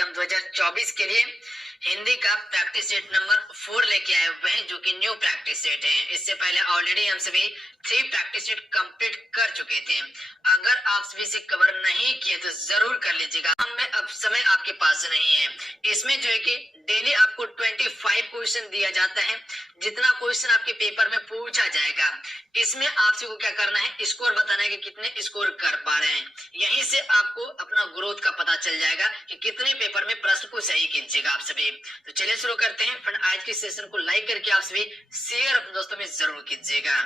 कि हम 2024 के लिए हिंदी का प्रैक्टिस सेट नंबर 4 लेके आए हुए हैं, जो कि न्यू प्रैक्टिस सेट है। इससे पहले ऑलरेडी हम सभी 3 प्रैक्टिस सेट कंप्लीट कर चुके थे। अगर आप सभी से कवर नहीं किए तो जरूर कर लीजिएगा। अब समय आपके पास नहीं है। इसमें जो है कि डेली आपको 25 क्वेश्चन दिया जाता है। जितना क्वेश्चन आपके पेपर में पूछा जाएगा, इसमें आपसे को क्या करना है, स्कोर बताना है कि कितने स्कोर कर पा रहे हैं। यहीं से आपको अपना ग्रोथ का पता चल जाएगा कि कितने पेपर में प्रश्न को सही कीजिएगा आप सभी। तो चलिए शुरू करते हैं। फ्रेंड, आज की सेशन को लाइक करके आप सभी शेयर अपने दोस्तों में जरूर कीजिएगा।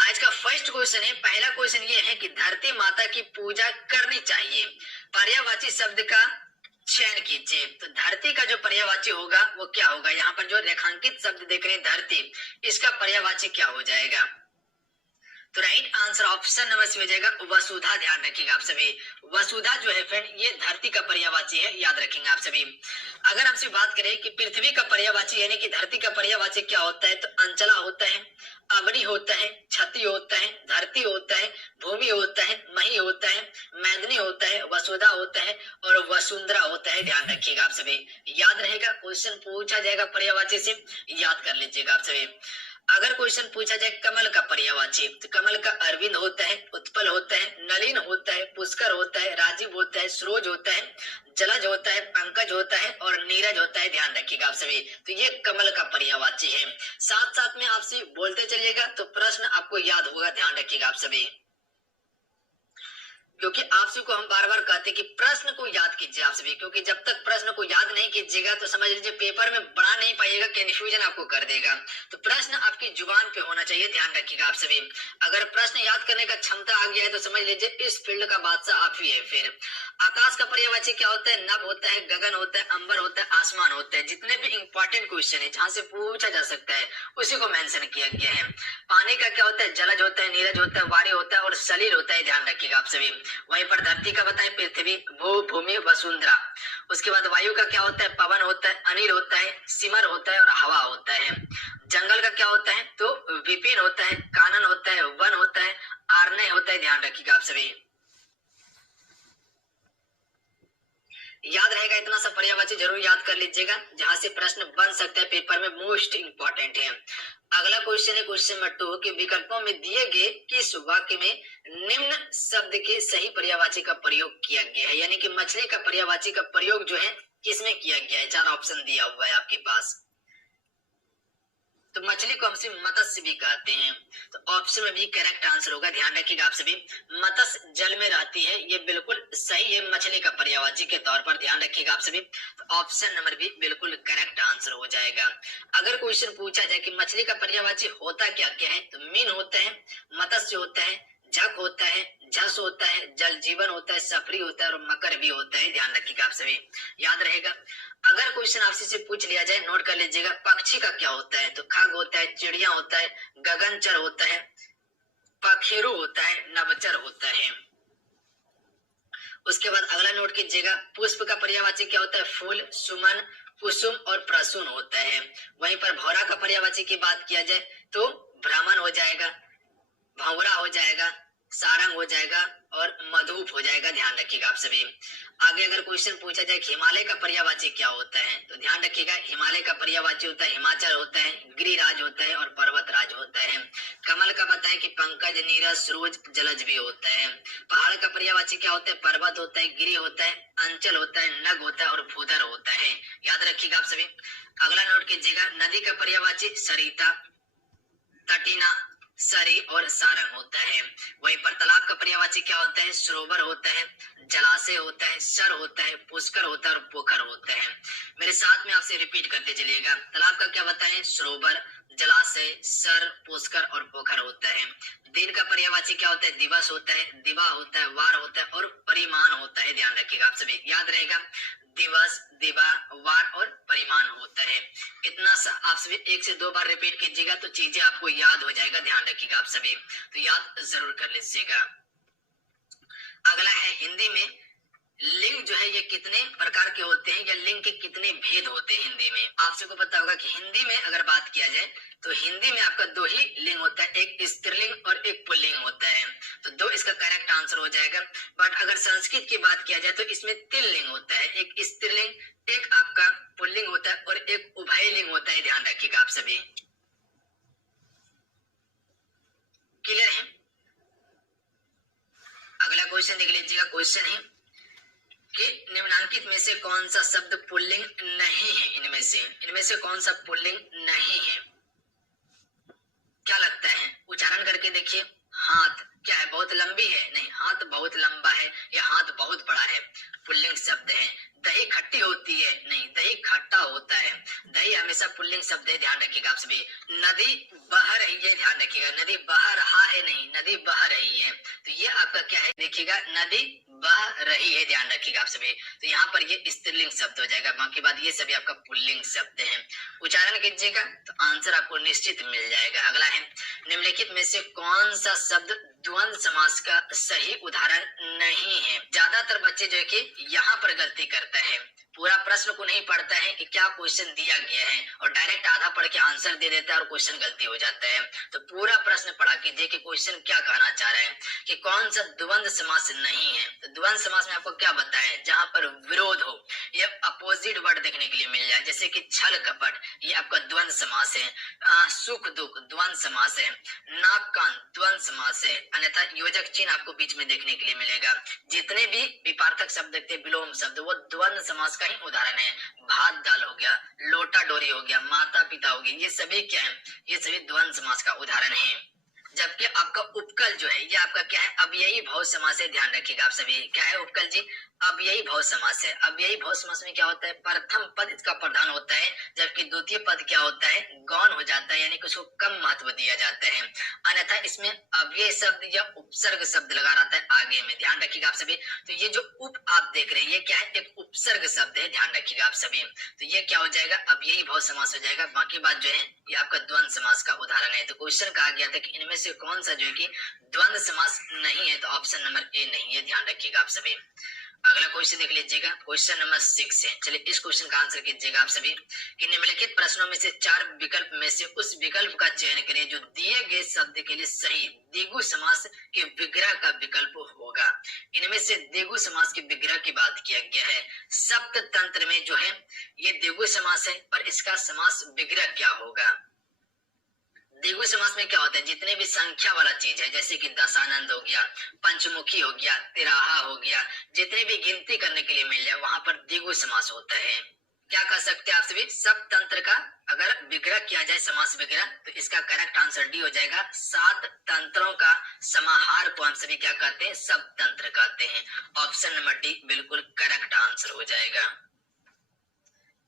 आज का फर्स्ट क्वेश्चन है। पहला क्वेश्चन ये है कि धरती माता की पूजा करनी चाहिए, पर्यायवाची शब्द का चयन कीजिए। तो धरती का जो पर्यायवाची होगा वो क्या होगा? यहाँ पर जो रेखांकित शब्द देख रहे हैं धरती, इसका पर्यायवाची क्या हो जाएगा? तो right answer option number C हो जाएगा वसुधा। ध्यान रखिएगा आप सभी, वसुधा जो है फ्रेंड ये धरती का पर्यायवाची है, याद रखेंगे आप सभी। अगर हमसे बात करें कि पृथ्वी का पर्यायवाची यानी कि धरती का पर्यायवाची क्या होता है, तो अंचला होता है, अग्नि होता है, क्षति होता है, धरती होता है, भूमि होता है, मही होता है, मैदिनी होता है, वसुधा होता है और वसुंधरा होता है। ध्यान रखिएगा आप सभी, याद रहेगा। क्वेश्चन पूछा जाएगा पर्यायवाची से, याद कर लीजिएगा आप सभी। अगर क्वेश्चन पूछा जाए कमल का पर्यायवाची, तो कमल का अरविंद होता है, उत्पल होता है, नलिन होता है, पुष्कर होता है, राजीव होता है, सरोज होता है, जलज होता है, पंकज होता है और नीरज होता है। ध्यान रखिएगा आप सभी। तो ये कमल का पर्यायवाची है। साथ साथ में आपसे बोलते चलिएगा तो प्रश्न आपको याद होगा। ध्यान रखिएगा आप सभी, क्योंकि आप सभी को हम बार बार कहते हैं कि प्रश्न को याद कीजिए आप सभी, क्योंकि जब तक प्रश्न को याद नहीं कीजिएगा तो समझ लीजिए पेपर में बढ़ा नहीं पाइएगा, कंफ्यूजन आपको कर देगा। तो प्रश्न आपकी जुबान पे होना चाहिए। ध्यान रखिएगा आप सभी। अगर प्रश्न याद करने का क्षमता आ गया है तो समझ लीजिए इस फील्ड का बादशाह आप ही है। फिर आकाश का पर्यायवाची क्या होता है? नभ होता है, गगन होता है, अंबर होता है, आसमान होता है। जितने भी इंपॉर्टेंट क्वेश्चन है जहां से पूछा जा सकता है उसी को मेंशन किया गया है। पानी का क्या होता है? जलज होता है, नीरज होता है, वारी होता है और सलील होता है। ध्यान रखिएगा आप सभी। वहीं पर धरती का बताएं पृथ्वी, भू, भूमि, वसुंधरा। उसके बाद वायु का क्या होता है? पवन होता है, अनिल होता है, सिमर होता है और हवा होता है। जंगल का क्या होता है? तो विपिन होता है, कानन होता है, वन होता है, आर्नय होता है। ध्यान रखिएगा आप सभी, याद रहेगा। इतना सा पर्यायवाची जरूर याद कर लीजिएगा, जहां से प्रश्न बन सकता है पेपर में, मोस्ट इंपॉर्टेंट है। अगला क्वेश्चन है क्वेश्चन नंबर 2 कि विकल्पों में दिए गए किस वाक्य में निम्न शब्द के सही पर्यायवाची का प्रयोग किया गया है? यानी कि मछली का पर्यायवाची का प्रयोग जो है किसमें किया गया है? 4 ऑप्शन दिया हुआ है आपके पास। तो मछली को हमसे मत्स्य भी कहते हैं, तो ऑप्शन में भी करेक्ट आंसर होगा। ध्यान रखिएगा आप सभी, मत्स्य जल में रहती है, ये बिल्कुल सही है मछली का पर्यायवाची के तौर पर। ध्यान रखिएगा आप सभी, तो ऑप्शन नंबर भी बिल्कुल करेक्ट आंसर हो जाएगा। अगर क्वेश्चन पूछा जाए कि मछली का पर्यायवाची होता क्या क्या है, तो मीन होता है, मत्स्य होता है, झक होता है, झस होता है, जल जीवन होता है, सफरी होता है और मकर भी होता है। ध्यान रखिएगा आप सभी, याद रहेगा। अगर क्वेश्चन आपसे से पूछ लिया जाए, नोट कर लीजिएगा, पक्षी का क्या होता है, तो खग होता है, चिड़िया होता है, गगनचर होता है, पखेरु होता है, नभचर होता है। उसके बाद अगला नोट कीजिएगा, पुष्प का पर्यायवाची क्या होता है? फूल, सुमन, कुसुम और प्रसून होता है। वहीं पर भौरा का पर्यायवाची की बात किया जाए तो भ्रमण हो जाएगा, भंवरा हो जाएगा, सारंग हो जाएगा और मधुप हो जाएगा। ध्यान रखिएगा आप सभी। आगे अगर क्वेश्चन पूछा जाए कि हिमालय का पर्यायवाची क्या होता है, तो ध्यान रखिएगा, हिमालय का पर्यायवाची होता है हिमाचल होता है, गिरिराज होता है और पर्वतराज होता है। कमल का बताएं कि पंकज, नीरज, सरोज, जलज भी होता है। पहाड़ का पर्यायवाची क्या होता है? पर्वत होता है, गिरी होता है, अंचल होता है, नग होता है और भूधर होता है। याद रखिएगा आप सभी। अगला नोट कीजिएगा, नदी का पर्यायवाची सरिता, तटीना, सरी और सारंग होता है। वहीं पर तालाब का पर्यायवाची क्या होता है? सरोवर होता है, जलाशय होता है, सर होता है, पुष्कर होता है और पोखर होता है। मेरे साथ में आपसे रिपीट करते चलिएगा, तालाब का क्या बताएं? सरोवर, जलाशय, सर, पुष्कर और पोखर होता है। दिन का पर्यायवाची क्या होता है? दिवस होता है, दिवा होता है, वार होता है और परिमाण होता है। ध्यान रखिएगा आप सभी, याद रहेगा, दिवस, दिवा, वार और परिमाण होता है। इतना सा आप सभी 1 से 2 बार रिपीट कीजिएगा तो चीजें आपको याद हो जाएगा। ध्यान रखिएगा आप सभी, तो याद जरूर कर लीजिएगा। अगला है हिंदी में लिंग जो है ये कितने प्रकार के होते हैं या लिंग के कितने भेद होते हैं हिंदी में। आप सबको पता होगा कि हिंदी में अगर बात किया जाए तो हिंदी में आपका दो ही लिंग होता है, एक स्त्रीलिंग और एक पुल्लिंग होता है, तो दो इसका करेक्ट आंसर हो जाएगा। बट अगर संस्कृत की बात किया जाए तो इसमें तीन लिंग होता है, एक स्त्रीलिंग, एक आपका पुल्लिंग होता है और एक उभय लिंग होता है। ध्यान रखिएगा आप सभी। क्लियर है? अगला क्वेश्चन देख लीजिएगा। क्वेश्चन है कि निम्नलिखित में से कौन सा शब्द पुल्लिंग नहीं है? इनमें से कौन सा पुल्लिंग नहीं है? क्या लगता है? उच्चारण करके देखिए। हाथ क्या है? बहुत लंबी है? नहीं, हाथ बहुत लंबा है या हाथ बहुत बड़ा है, पुल्लिंग शब्द है। दही खट्टी होती है? नहीं, दही खट्टा होता है। दही हमेशा पुल्लिंग शब्द है, ध्यान रखिएगा आप सभी। नदी बह रही है, ध्यान रखिएगा, नदी बह रहा है नहीं, नदी बह रही है, तो ये आपका क्या है? देखिएगा, नदी बह रही है, ध्यान रखिएगा आप सभी। तो यहाँ पर ये स्त्रीलिंग शब्द हो जाएगा, बाकी बात ये सभी आपका पुल्लिंग शब्द है। उच्चारण कीजिएगा तो आंसर आपको निश्चित मिल जाएगा। अगला है, निम्नलिखित में से कौन सा शब्द द्वंद्व समास का सही उदाहरण नहीं है? ज्यादातर बच्चे जो है कि यहाँ पर गलती करता है, पूरा प्रश्न को नहीं पढ़ता है कि क्या क्वेश्चन दिया गया है और डायरेक्ट आधा पढ़ के आंसर दे देता है और क्वेश्चन गलती हो जाता है। तो पूरा प्रश्न पढ़ा कीजिए कि क्वेश्चन क्या कहना चाह रहा है, कि कौन सा द्वंद्व समास नहीं है। तो द्वंद्व समास में आपको क्या बताएं? जहां पर विरोध हो या अपोजिट वर्ड देखने के लिए मिल जाए, जैसे कि छल कपट, ये आपका द्वंद्व समास है। सुख दुख द्वंद्व समास है। नाक कान द्वंद्व समास है, अन्यथा योजक चिन्ह आपको बीच में देखने के लिए मिलेगा। जितने भी विपार्थक शब्द देखते हैं, विलोम शब्द, वो द्वंद्व समास का ही उदाहरण है। भात दाल हो गया, लोटा डोरी हो गया, माता पिता हो गया, ये सभी क्या है? ये सभी द्वंद्व समास का उदाहरण है। जबकि आपका उपकल जो है ये आपका क्या है? अव्ययी भाव समास है, ध्यान रखिएगा आप सभी। क्या है उपकल जी? अव्ययी भाव समास है। अव्ययी भाव समास में क्या होता है? प्रथम पद इसका प्रधान होता है, जबकि द्वितीय पद क्या होता है? गौण हो जाता है, यानी कि उसको कम महत्व दिया जाता है। अन्यथा इसमें अव्यय शब्द या उपसर्ग शब्द लगा रहता है आगे में, ध्यान रखिएगा आप सभी। तो ये जो उप आप देख रहे हैं ये क्या है? एक उपसर्ग शब्द है, ध्यान रखिएगा आप सभी। तो ये क्या हो जाएगा? अव्ययी भाव समास हो जाएगा। बाकी बात जो है ये आपका द्वंद्व समास का उदाहरण है। तो क्वेश्चन कहा गया था कि इनमें से कौन सा जो है कि द्वंद्व समास नहीं है, तो ऑप्शन नंबर ए नहीं है, ध्यान रखिएगा आप सभी। अगला क्वेश्चन देख लीजिएगा, क्वेश्चन नंबर 6 है। चलिए इस क्वेश्चन का आंसर कीजिएगा आप सभी कि निम्नलिखित प्रश्नों में से 4 विकल्प में से उस विकल्प का चयन करें जो दिए गए शब्द के लिए सही द्विगु समास के विग्रह का विकल्प होगा। इनमें से द्विगु समास के विग्रह की बात किया गया है। सप्त तंत्र में जो है ये द्विगु समास है, और इसका समास विग्रह क्या होगा? द्विगु समास में क्या होता है? जितने भी संख्या वाला चीज है, जैसे कि दशानंद हो गया, पंचमुखी हो गया, तिराहा हो गया, जितने भी गिनती करने के लिए मिल जाए वहां पर द्विगु समास होता है। क्या कह सकते हैं आप सभी? सब तंत्र का अगर विग्रह किया जाए, समास विग्रह, तो इसका करेक्ट आंसर डी हो जाएगा। 7 तंत्रों का समाहार को हम सभी क्या कहते हैं? सब तंत्र कहते हैं। ऑप्शन नंबर डी बिल्कुल करेक्ट आंसर हो जाएगा।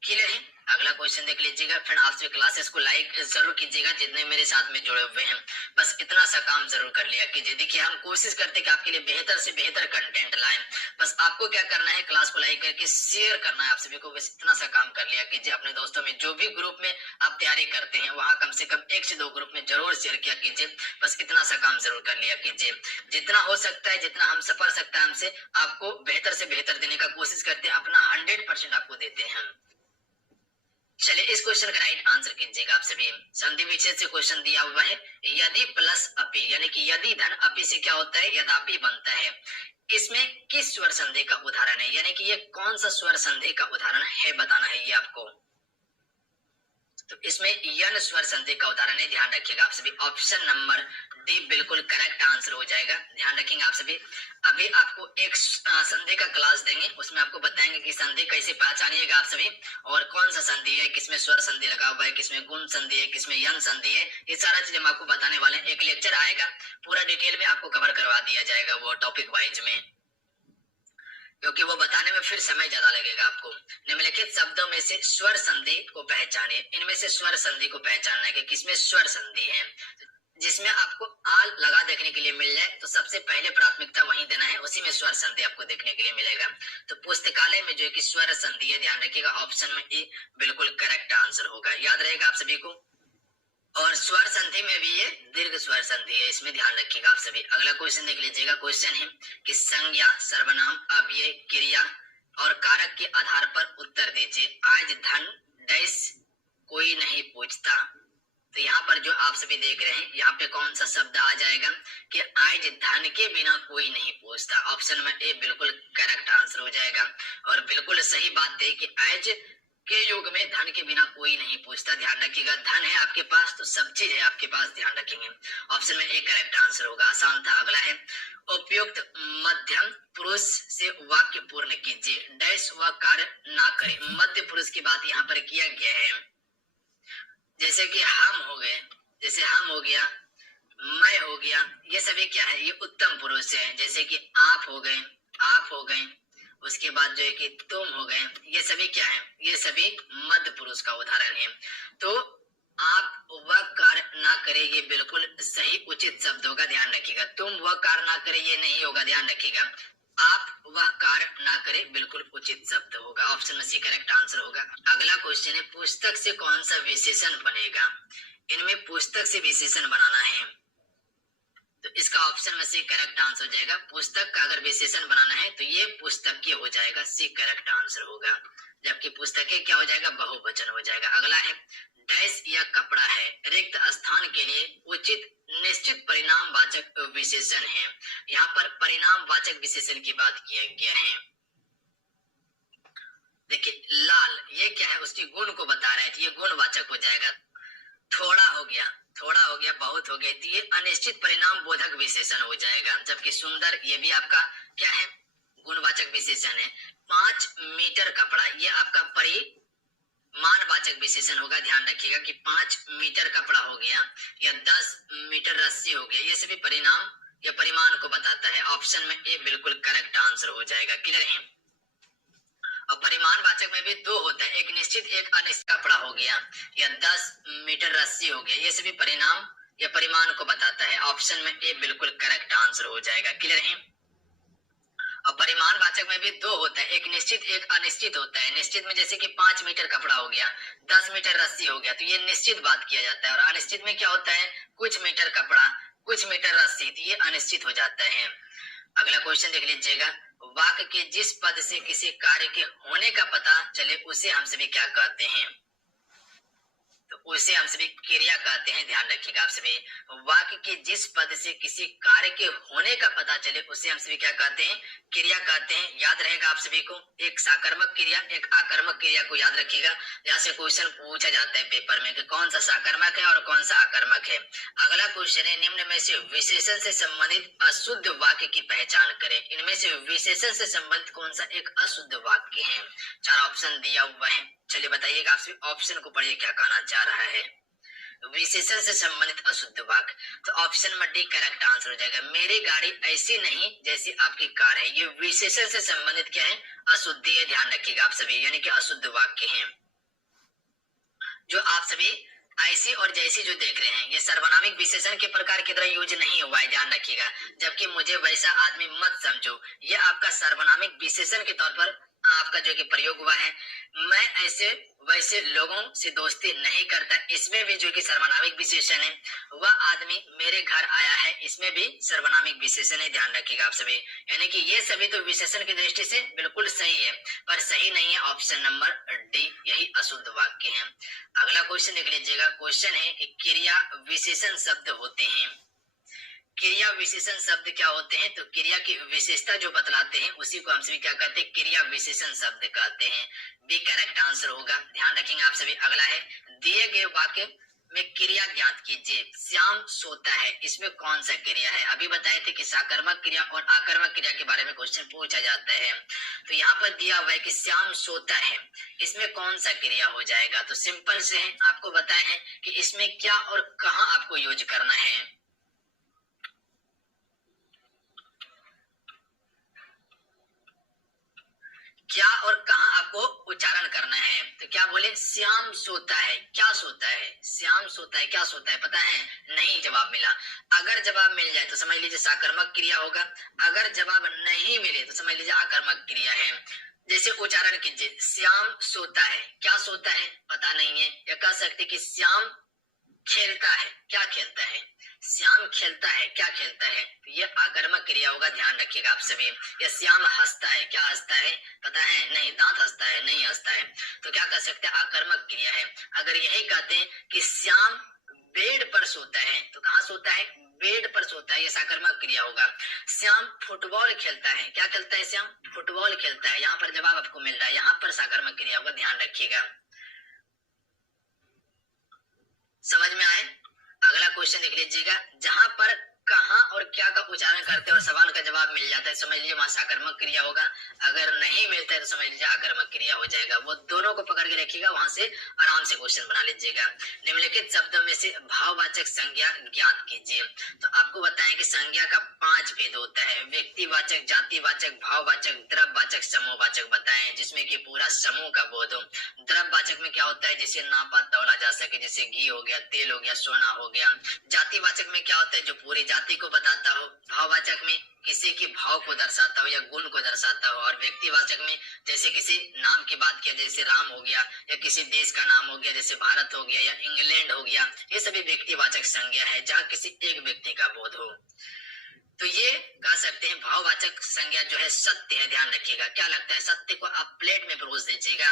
क्लियर है? अगला क्वेश्चन देख लीजिएगा। फ्रेंड आप सभी क्लासेस को लाइक जरूर कीजिएगा जितने मेरे साथ में जुड़े हुए हैं। बस इतना सा काम जरूर कर लिया कीजिए। देखिए हम कोशिश करते हैं कि आपके लिए बेहतर से बेहतर कंटेंट लाएं। बस आपको क्या करना है? क्लास को लाइक करके शेयर करना है आप सभी को। बस इतना सा काम कर लिया कीजिए। अपने दोस्तों में जो भी ग्रुप में आप तैयारी करते हैं वहां कम से कम 1 से 2 ग्रुप में जरूर शेयर किया कीजिए। बस इतना सा काम जरूर कर लिया कीजिए। जितना हो सकता है, जितना हमसे पढ़ सकता है, हमसे आपको बेहतर से बेहतर देने का कोशिश करते हैं। अपना 100% आपको देते हैं हम। चलिए इस क्वेश्चन का राइट आंसर कीजिएगा आप सभी। संधि विच्छेद से क्वेश्चन दिया हुआ है। यदि प्लस अपि, यानी कि यदि धन अपि से क्या होता है? यदापि बनता है। इसमें किस स्वर संधि का उदाहरण है? यानी कि ये कौन सा स्वर संधि का उदाहरण है, बताना है ये आपको। तो इसमें यन स्वर संधि का उदाहरण है, ध्यान रखिएगा आप सभी। ऑप्शन नंबर डी बिल्कुल करेक्ट आंसर हो जाएगा। ध्यान रखेंगे आप सभी। अभी आपको एक संधि का क्लास देंगे, उसमें आपको बताएंगे कि संधि कैसे पहचानिएगा आप सभी, और कौन सा संधि है, किसमें स्वर संधि लगा हुआ है, किसमें गुण संधि है, किसमें यन संधि है, ये सारा चीज हम आपको बताने वाले हैं। एक लेक्चर आएगा, पूरा डिटेल में आपको कवर करवा दिया जाएगा, वो टॉपिक वाइज में, क्योंकि वो बताने में फिर समय ज्यादा लगेगा आपको। निम्नलिखित शब्दों में से स्वर संधि को पहचानिए। इनमें से स्वर संधि को पहचानना है कि किसमें स्वर संधि है। जिसमें आपको आल लगा देखने के लिए मिल जाए तो सबसे पहले प्राथमिकता वहीं देना है, उसी में स्वर संधि आपको देखने के लिए मिलेगा। तो पुस्तकालय में जो है कि स्वर संधि है, ध्यान रखिएगा। ऑप्शन में ए बिल्कुल करेक्ट आंसर होगा। याद रहेगा आप सभी को। और स्वर संधि में भी ये दीर्घ स्वर संधि है, इसमें ध्यान रखिएगा आप सभी। अगला क्वेश्चन देख लीजिएगा। क्वेश्चन है कि संज्ञा, सर्वनाम, अव्यय, क्रिया और कारक के आधार पर उत्तर दीजिए। आज धन डैश कोई नहीं पूछता। तो यहाँ पर जो आप सभी देख रहे हैं, यहाँ पे कौन सा शब्द आ जाएगा कि आज धन के बिना कोई नहीं पूछता। ऑप्शन में ए बिल्कुल करेक्ट आंसर हो जाएगा और बिल्कुल सही बात है कि आज के युग में धन के बिना कोई नहीं पूछता। ध्यान रखिएगा, धन है आपके पास तो सब चीज है आपके पास, ध्यान रखेंगे। ऑप्शन में ए करेक्ट आंसर होगा, आसान था। अगला है उपयुक्त मध्यम पुरुष से वाक्य पूर्ण कीजिए। डैश व कार्य ना करे। मध्य पुरुष की बात यहाँ पर किया गया है, जैसे कि हम हो गए, जैसे हम हो गया, मैं हो गया, ये सभी क्या है, ये उत्तम पुरुष है। जैसे कि आप हो गए, आप हो गए, उसके बाद जो है कि तुम हो गए, ये सभी क्या है, ये सभी मध्य पुरुष का उदाहरण है। तो आप वह कार्य ना करे, ये बिल्कुल सही उचित शब्द होगा, ध्यान रखिएगा। तुम वह कार्य ना करे, ये नहीं होगा, ध्यान रखिएगा। आप वह कार्य ना करे बिल्कुल उचित शब्द होगा। ऑप्शन में सी करेक्ट आंसर होगा। अगला क्वेश्चन है पुस्तक से कौन सा विशेषण बनेगा। इनमें पुस्तक से विशेषण बनाना है, तो इसका ऑप्शन में सी करेक्ट आंसर हो जाएगा। पुस्तक का अगर विशेषण बनाना है तो ये पुस्तकीय हो जाएगा, सी करेक्ट आंसर होगा। जबकि पुस्तकें क्या हो जाएगा, बहुवचन हो जाएगा। अगला है डैश या कपड़ा है, रिक्त स्थान के लिए उचित निश्चित परिणाम वाचक विशेषण है। यहाँ पर परिणाम वाचक विशेषण की बात किया गया है। देखिए लाल, ये क्या है, उसकी गुण को बता रहे थे, ये गुणवाचक हो जाएगा। थोड़ा हो गया, थोड़ा हो गया, बहुत हो गया, तो ये अनिश्चित परिणाम बोधक विशेषण हो जाएगा। जबकि सुंदर, ये भी आपका क्या है, गुणवाचक विशेषण है। 5 मीटर कपड़ा, ये आपका परिमाणवाचक विशेषण होगा। ध्यान रखिएगा कि 5 मीटर कपड़ा हो गया या 10 मीटर रस्सी हो गया, ये सभी परिणाम या परिमाण को बताता है। ऑप्शन में ए बिल्कुल करेक्ट आंसर हो जाएगा। क्लियर है। और परिमाण वाचक में भी दो होता है, एक निश्चित एक अनिश्चित कपड़ा हो गया या 10 मीटर रस्सी हो गया, ये सभी परिणाम या परिमाण को बताता है। ऑप्शन में ए बिल्कुल करेक्ट आंसर हो जाएगा। क्लियर है। और परिमाण वाचक में भी दो होता है, एक निश्चित एक अनिश्चित होता है। निश्चित में जैसे कि 5 मीटर कपड़ा हो गया, 10 मीटर रस्सी हो गया, तो ये निश्चित बात किया जाता है। और अनिश्चित में क्या होता है, कुछ मीटर कपड़ा, कुछ मीटर रस्सी, तो ये अनिश्चित हो जाता है। अगला क्वेश्चन देख लीजिएगा। वाक्य के जिस पद से किसी कार्य के होने का पता चले उसे हम सभी क्या कहते हैं, तो उसे हम सभी क्रिया कहते हैं। ध्यान रखिएगा आप सभी, वाक्य के जिस पद से किसी कार्य के होने का पता चले उसे हम सभी क्या कहते हैं, क्रिया कहते हैं। याद रहेगा आप सभी को, एक साकर्मक क्रिया, एक आकर्मक क्रिया को याद रखिएगा। यहाँ से क्वेश्चन पूछा जाता है पेपर में कि कौन सा साकर्मक है और कौन सा आकर्मक है। अगला क्वेश्चन है निम्न में से विशेषण से संबंधित अशुद्ध वाक्य की पहचान करें। इनमें से विशेषण से संबंधित कौन सा एक अशुद्ध वाक्य है। 4 ऑप्शन दिया हुआ है, चलिए बताइएगा आप सभी। ऑप्शन को पढ़िए क्या कहना चाह रहा है। विशेषण से संबंधित अशुद्ध वाक्य, तो ऑप्शन में डी करेक्ट आंसर हो जाएगा। मेरी गाड़ी ऐसी नहीं जैसी आपकी कार है, ये विशेषण से संबंधित क्या है, अशुद्धि है। ध्यान रखिएगा आप सभी, यानी कि अशुद्ध वाक्य है। जो आप सभी ऐसी और जैसी जो देख रहे हैं, ये सर्वनामिक विशेषण के प्रकार की तरह यूज नहीं हुआ है, ध्यान रखिएगा। जबकि मुझे वैसा आदमी मत समझो, ये आपका सर्वनामिक विशेषण के तौर पर आपका जो कि प्रयोग हुआ है। मैं ऐसे वैसे लोगों से दोस्ती नहीं करता, इसमें भी जो कि सर्वनामिक विशेषण है। वह आदमी मेरे घर आया है, इसमें भी सर्वनामिक विशेषण है। ध्यान रखिएगा आप सभी, यानी कि ये सभी तो विशेषण की दृष्टि से बिल्कुल सही है, पर सही नहीं है ऑप्शन नंबर डी, यही अशुद्ध वाक्य है। अगला क्वेश्चन देख लीजिएगा। क्वेश्चन है कि क्रिया विशेषण शब्द होते हैं। क्रिया विशेषण शब्द क्या होते हैं, तो क्रिया की विशेषता जो बतलाते हैं उसी को हम सभी क्या कहते हैं, क्रिया विशेषण शब्द कहते हैं। बी करेक्ट आंसर होगा, ध्यान रखेंगे आप सभी। अगला है दिए गए वाक्य में क्रिया ज्ञात कीजिए। श्याम सोता है, इसमें कौन सा क्रिया है। अभी बताए थे कि साकर्मक क्रिया और आकर्मक क्रिया के बारे में क्वेश्चन पूछा जाता है। तो यहाँ पर दिया हुआ है कि श्याम सोता है, इसमें कौन सा क्रिया हो जाएगा। तो सिंपल से है, आपको बताए हैं कि इसमें क्या और कहाँ आपको यूज करना है। क्या और कहाँ आपको उच्चारण करना है। तो क्या बोले, श्याम सोता है, क्या सोता है, श्याम सोता है, क्या सोता है, पता है नहीं, जवाब मिला। अगर जवाब मिल जाए तो समझ लीजिए साकर्मक क्रिया होगा, अगर जवाब नहीं मिले तो समझ लीजिए आकर्मक क्रिया है। जैसे उच्चारण कीजिए, श्याम सोता है, क्या सोता है पता नहीं है, या कह सकते कि श्याम खेलता है, क्या खेलता है? श्याम खेलता है, क्या खेलता है? तो ये आकर्मक क्रिया होगा, ध्यान रखिएगा आप सभी। ये श्याम हंसता है, क्या हंसता है? पता है? नहीं। दांत हंसता है, नहीं हंसता है। तो क्या कर सकते हैं? आकर्मक क्रिया है। अगर यही कहते हैं कि श्याम बेड पर सोता है, तो कहाँ सोता है? बेड पर सोता है, ये साकर्मक क्रिया होगा। श्याम फुटबॉल खेलता है, क्या खेलता है? श्याम फुटबॉल खेलता है। यहाँ पर जवाब आपको मिल रहा है, यहाँ पर साकर्मक क्रिया होगा, ध्यान रखिएगा। समझ में आए? अगला क्वेश्चन देख लीजिएगा, जहां पर कहां और क्या का उच्चारण करते हैं और सवाल का जवाब मिल जाता है, समझ लीजिए वहां साकर्मक क्रिया होगा। अगर नहीं मिलता है तो समझ लीजिए आकर्मक क्रिया हो जाएगा। वो दोनों को पकड़ के रखिएगा, वहां से आराम से क्वेश्चन बना लीजिएगा। निम्नलिखित शब्दों में से भाववाचक संज्ञा ज्ञात कीजिए। तो आपको बताएं कि संज्ञा का 5 भेद होता है, व्यक्तिवाचक, जातिवाचक, भाववाचक, द्रव्यवाचक, समूहवाचक बताएं, जिसमें कि पूरा समूह का बोध हो। द्रव्यवाचक में क्या होता है? जिसे नापा तौला जा सके, जैसे घी हो गया, तेल हो गया, सोना हो गया। जातिवाचक में क्या होता है? जो पूरी जाति को बताता हो। भाववाचक में किसी के भाव को दर्शाता हो या गुण को दर्शाता हो। और व्यक्तिवाचक में जैसे किसी नाम की बात किया, जैसे राम हो गया, या किसी देश का नाम हो गया, जैसे भारत हो गया या इंग्लैंड हो गया। ये सभी व्यक्तिवाचक संज्ञा है, जहाँ किसी एक व्यक्ति का बोध हो। तो ये कह सकते हैं भाववाचक संज्ञा जो है सत्य है, ध्यान रखिएगा। क्या लगता है? सत्य को आप प्लेट में परोस दीजिएगा,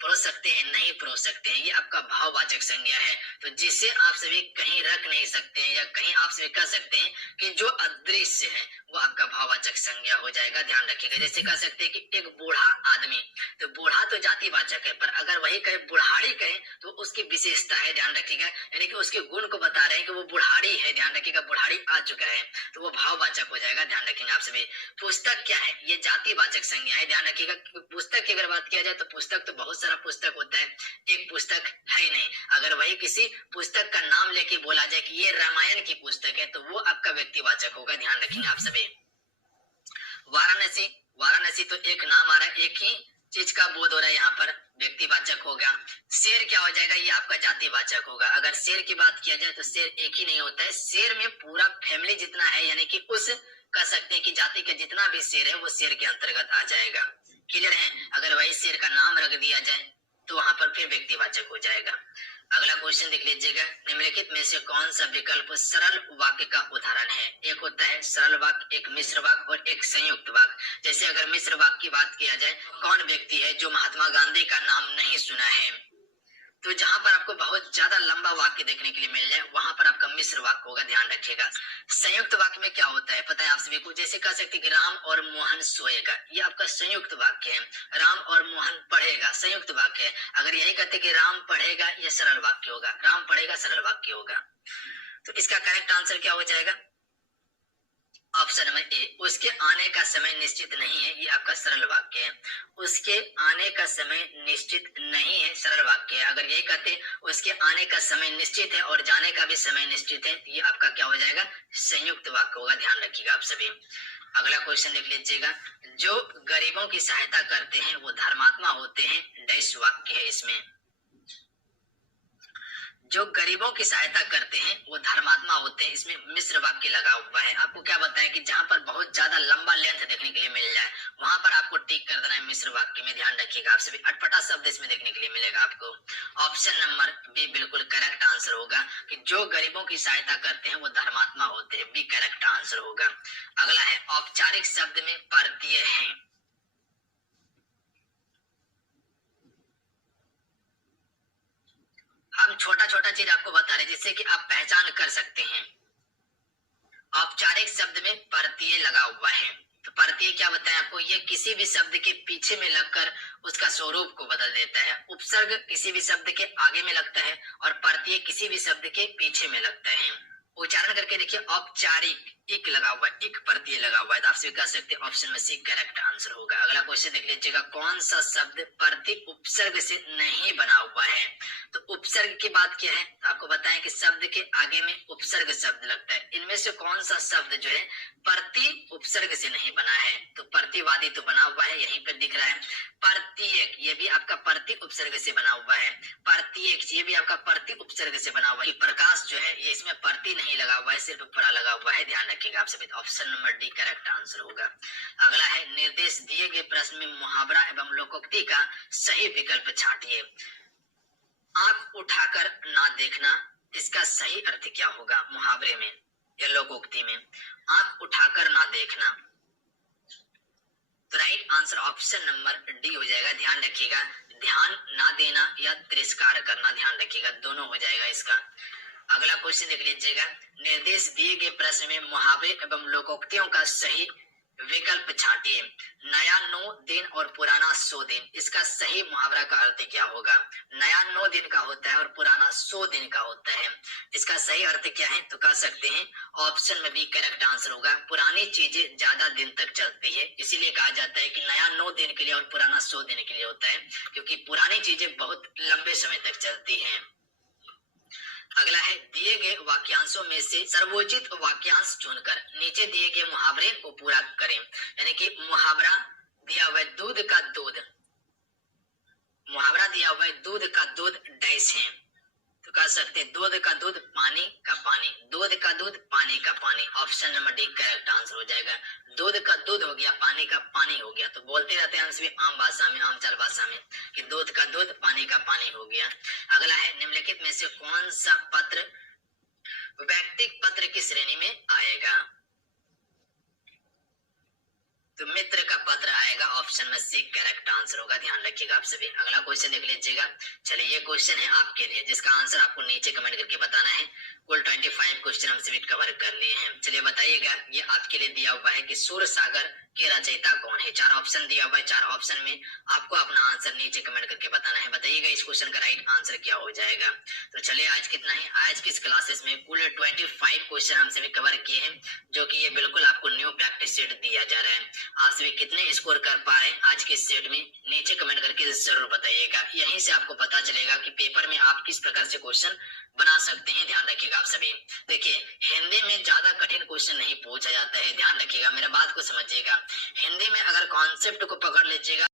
परोस सकते हैं? नहीं परोस सकते हैं, ये आपका भाववाचक संज्ञा है। तो जिसे आप सभी कहीं रख नहीं सकते हैं या कहीं आप सभी कह सकते हैं कि जो अदृश्य है, वो आपका भाववाचक संज्ञा हो जाएगा, ध्यान रखिएगा। जैसे कह सकते हैं कि एक बूढ़ा आदमी, तो बूढ़ा तो जातिवाचक है, पर अगर वही कहे बुढ़ाड़ी कहे तो उसकी विशेषता है, ध्यान रखिएगा। यानी कि उसके गुण को बता रहे हैं कि वो बुढ़ाड़ी है, ध्यान रखिएगा, बुढ़ाड़ी आ चुका है, तो वो भाववाचक हो जाएगा, ध्यान रखेंगे आप सभी। पुस्तक क्या है? ये जातिवाचक संज्ञा है, ध्यान रखिएगा। पुस्तक की अगर बात किया जाए तो पुस्तक तो बहुत सारा पुस्तक होता है, एक पुस्तक है ही नहीं। अगर वही किसी पुस्तक का नाम लेके बोला जाए कि ये रामायण की पुस्तक है, तो वो आपका व्यक्तिवाचक होगा, ध्यान रखेंगे आप सभी। वाराणसी, वाराणसी तो एक नाम आ रहा है, एक ही चीज का बोध हो रहा है, यहाँ पर व्यक्तिवाचक होगा। शेर क्या हो जाएगा? ये आपका जातिवाचक होगा। अगर शेर की बात किया जाए तो शेर एक ही नहीं होता है, शेर में पूरा फैमिली जितना है, यानी कि उस कह सकते हैं कि जाति का जितना भी शेर है वो शेर के अंतर्गत आ जाएगा। क्लियर है? अगर वही शेर का नाम रख दिया जाए तो वहां पर फिर व्यक्तिवाचक हो जाएगा। अगला क्वेश्चन देख लीजिएगा, निम्नलिखित में से कौन सा विकल्प सरल वाक्य का उदाहरण है? एक होता है सरल वाक्य, एक मिश्र वाक्य और एक संयुक्त वाक्य। जैसे अगर मिश्र वाक्य की बात किया जाए, कौन व्यक्ति है जो महात्मा गांधी का नाम नहीं सुना है? तो जहां पर आपको बहुत ज्यादा लंबा वाक्य देखने के लिए मिल जाए, वहां पर आपका मिश्र वाक्य होगा, ध्यान रखिएगा। संयुक्त वाक्य में क्या होता है पता है आप सभी को? जैसे कह सकते कि राम और मोहन सोएगा, ये आपका संयुक्त वाक्य है। राम और मोहन पढ़ेगा, संयुक्त वाक्य है। अगर यही कहते कि राम पढ़ेगा, ये सरल वाक्य होगा। राम पढ़ेगा सरल वाक्य होगा। तो इसका करेक्ट आंसर क्या हो जाएगा? ऑप्शन नंबर ए, उसके आने का समय निश्चित नहीं है, ये आपका सरल वाक्य है। उसके आने का समय निश्चित नहीं है, सरल वाक्य है। अगर यही कहते उसके आने का समय निश्चित है और जाने का भी समय निश्चित है, ये आपका क्या हो जाएगा? संयुक्त वाक्य होगा, ध्यान रखिएगा आप सभी। अगला क्वेश्चन देख लीजिएगा, जो गरीबों की सहायता करते हैं वो धर्मात्मा होते हैं, डैश वाक्य है इसमें। जो गरीबों की सहायता करते हैं वो धर्मात्मा होते हैं, इसमें मिश्र वाक्य लगा हुआ है। आपको क्या बताएं कि जहां पर बहुत ज्यादा लंबा लेंथ देखने के लिए मिल जाए, वहां पर आपको टिक कर देना है मिश्र वाक्य में, ध्यान रखिएगा आप सभी। अटपटा शब्द इसमें देखने के लिए मिलेगा आपको। ऑप्शन नंबर बी बिल्कुल करेक्ट आंसर होगा, कि जो गरीबों की सहायता करते हैं वो धर्मात्मा होते हैं, बी करेक्ट आंसर होगा। अगला है औपचारिक शब्द में परतीय है। हम छोटा छोटा चीज आपको बता रहे हैं जिससे कि आप पहचान कर सकते हैं। औपचारिक शब्द में परतीय लगा हुआ है, तो परतीय क्या बताएं आपको? ये किसी भी शब्द के पीछे में लगकर उसका स्वरूप को बदल देता है। उपसर्ग किसी भी शब्द के आगे में लगता है और परतीय किसी भी शब्द के पीछे में लगता है। उच्चारण करके देखिए, औपचारिक एक लगा हुआ है, एक परतीय लगा हुआ है, तो आप कह सकते हैं ऑप्शन में सी करेक्ट आंसर होगा। अगला क्वेश्चन देख लीजिएगा, कौन सा शब्द प्रति उपसर्ग से नहीं बना हुआ है? तो उपसर्ग की बात क्या है? तो आपको बताएं कि शब्द के आगे में उपसर्ग शब्द लगता है। इनमें से कौन सा शब्द जो है प्रति उपसर्ग से नहीं बना है? तो प्रतिवादी तो बना हुआ है, यहीं पर दिख रहा है। प्रत्येक, ये भी आपका प्रति उपसर्ग से बना हुआ है। प्रत्येक, ये भी आपका प्रति उपसर्ग से बना हुआ है। प्रकाश जो है ये इसमें प्रति नहीं लगा हुआ है, सिर्फ परा लगा हुआ है, ध्यान रखिएगा आप सभी। Option number D correct answer होगा। अगला है, निर्देश दिए गए प्रश्न में मुहावरा एवं लोकोक्ति का सही विकल्प छांटिए। आंख उठाकर ना देखना, इसका सही अर्थ क्या होगा मुहावरे में या लोकोक्ति में? आंख उठाकर ना देखना। तो right answer option number D हो जाएगा। ध्यान रखिएगा, ध्यान ना देना या तिरस्कार करना, ध्यान रखिएगा, दोनों हो जाएगा इसका। अगला क्वेश्चन देख लीजिएगा। निर्देश दिए गए प्रश्न में मुहावरे एवं लोकोक्तियों का सही विकल्प छांटिए। नया 9 दिन और पुराना 100 दिन, इसका सही मुहावरा का अर्थ क्या होगा? नया 9 दिन का होता है और पुराना 100 दिन का होता है। इसका सही अर्थ क्या है? तो कह सकते हैं ऑप्शन में बी करेक्ट आंसर होगा। पुरानी चीजें ज्यादा दिन तक चलती है, इसीलिए कहा जाता है कि नया 9 दिन के लिए और पुराना 100 दिन के लिए होता है, क्योंकि पुरानी चीजें बहुत लंबे समय तक चलती हैं। अगला है, दिए गए वाक्यांशों में से सर्वोचित वाक्यांश चुनकर नीचे दिए गए मुहावरे को पूरा करें। यानी कि मुहावरा दिया हुआ दूध का दूध, मुहावरा दिया हुआ दूध का दूध डैश है, तो कह सकते हैं दूध का दूध पानी का पानी, दूध का दूध पानी का पानी। Option number D correct answer हो जाएगा। दूध का दूध हो गया, पानी का पानी हो गया, तो बोलते रहते हैं हम आम भाषा में, आम चाल भाषा में कि दूध का दूध पानी का पानी हो गया। अगला है, निम्नलिखित में से कौन सा पत्र व्यक्तिक पत्र की श्रेणी में आएगा? तो मित्र का पत्र आएगा, ऑप्शन में सी करेक्ट आंसर होगा। ध्यान रखिएगा आप सभी। अगला क्वेश्चन देख लीजिएगा। चलिए ये क्वेश्चन है आपके लिए, जिसका आंसर आपको नीचे कमेंट करके बताना है। कुल 25 क्वेश्चन हम सभी कवर कर लिए हैं। चलिए बताइएगा, ये आपके लिए दिया हुआ है कि सूर सागर के रचयिता कौन है? 4 ऑप्शन दिया हुआ है, 4 ऑप्शन में आपको अपना आंसर नीचे कमेंट करके बताना है। बताइएगा इस क्वेश्चन का राइट आंसर क्या हो जाएगा। तो चलिए आज कितना है, आज की इस क्लासेस में कुल 25 क्वेश्चन हम सभी कवर किए हैं, जो कि ये बिल्कुल आपको न्यू प्रैक्टिस सेट दिया जा रहा है। आप सभी कितने स्कोर कर पा रहे हैं आज के सेट में, नीचे कमेंट करके जरूर बताइएगा। यहीं से आपको पता चलेगा कि पेपर में आप किस प्रकार से क्वेश्चन बना सकते हैं। ध्यान रखिएगा आप सभी। देखिए, हिंदी में ज्यादा कठिन क्वेश्चन नहीं पूछा जाता है, ध्यान रखिएगा, मेरा बात को समझिएगा। हिंदी में अगर कॉन्सेप्ट को पकड़ लीजिएगा